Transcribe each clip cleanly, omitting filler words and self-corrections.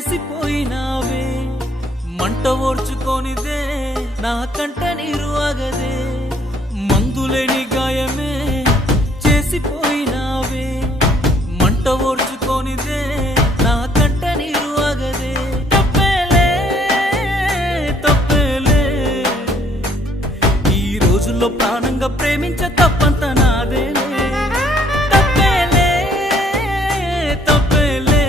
చేసిపోయినావే మంట ఓర్చుకోనిదే నా కంట నీరు ఆగదే మందులేని గాయమే చేసిపోయినావే మంట ఓర్చుకోనిదే నా కంట నీరు ఆగదే తప్పేలే తప్పేలే ఈ రోజుల్లో ప్రాణంగా ప్రేమించ తప్పంత నాదేలే తప్పేలే తప్పేలే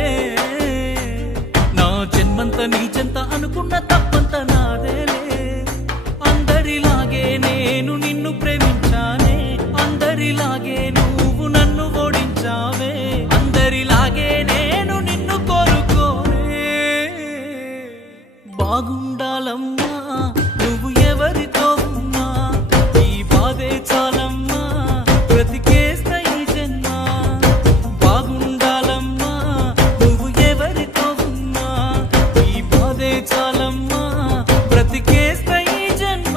నా జన్మంత నీ చెంత అనుకున్న తప్పంత నాదేలే అందరిలాగే నేను నిన్ను ప్రేమించానే అందరిలాగే నువ్వు నన్ను ఓడించావే అందరిలాగే నేను నిన్ను కోరుకోనే బాగుండాలమ్మా నువ్వు ఎవరితో ఉన్నా ఈ బాధే చాలమ్మా బ్రతికేస్తా ఈ జన్మ బాగుండాలమ్మా నువ్వు ఎవరితో ఉన్నా ఈ బాధే చాలమ్మా బ్రతికేస్తా ఈ జన్మ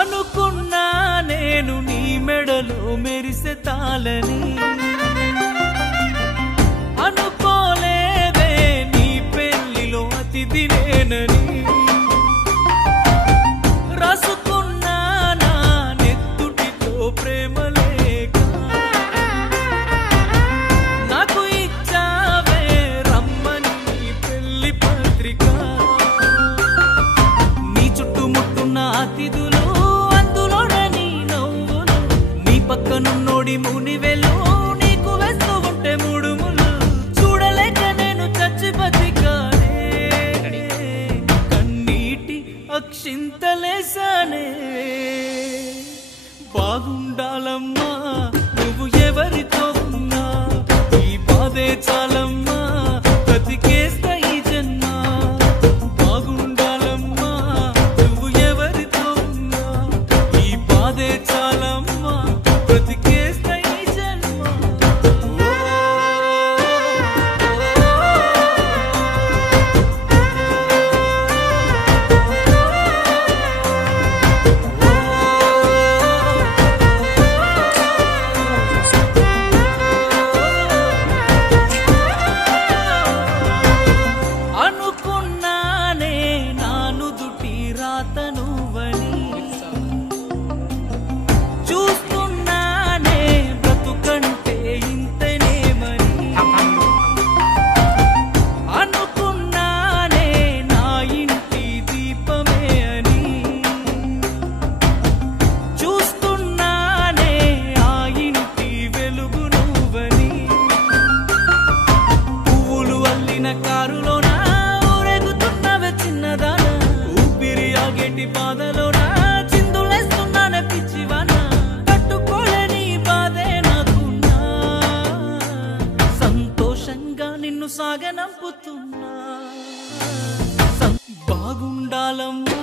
అనుకున్నా నేను నీ మెడలో మెరిసే తాళని అనుకోలేదే నీ పెళ్లిలో అతిథి నేనని రాసుకున్నా నా నెత్తుటితో ప్రేమ లేక నాకు ఇచ్చావే రమ్మని నీ పెళ్లి పత్రిక నీ చుట్టుముట్టున్న అతిథులు అందులోనే నీ నవ్వులు నీ పక్కనున్నోడి మునివెలు నీకు వేస్తూ ఉంటే ముడుములు చూడలేక నేను చచ్చి బతికానే కన్నీటి అక్షింతలేసానే బాగుండాలమ్మా నువ్వు ఎవరితో ఉన్నా ఈ బాధే చాలమ్మా బ్రతికేస్తా ఈ జన్మ బాగుండాలమ్మా నువ్వు ఎవరితో ఉన్నా ఈ బాధే చాలమ్మా బ్రతికేస్తా ఈ జన్మ అనుకున్నానే నాను దుటి రాత నువ్వని చూస్తున్నానే బ్రతుకంటే ఇంతనేమని అనుకున్నానే నా ఇంటి దీపమే అని చూస్తున్నానే ఆ ఇంటి వెలుగు నువ్వని పువ్వులు అల్లిన కారులోనా ఊరేగుతున్నవే చిన్నదానా ఊపిరి ఆగేటి బాధలోనా చిందులేస్తున్నానే పిచ్చివానా తట్టుకోలేని బాధే నాకున్నా సంతోషంగా నిన్ను సాగనంపుతున్నా బాగుండాలమ్మా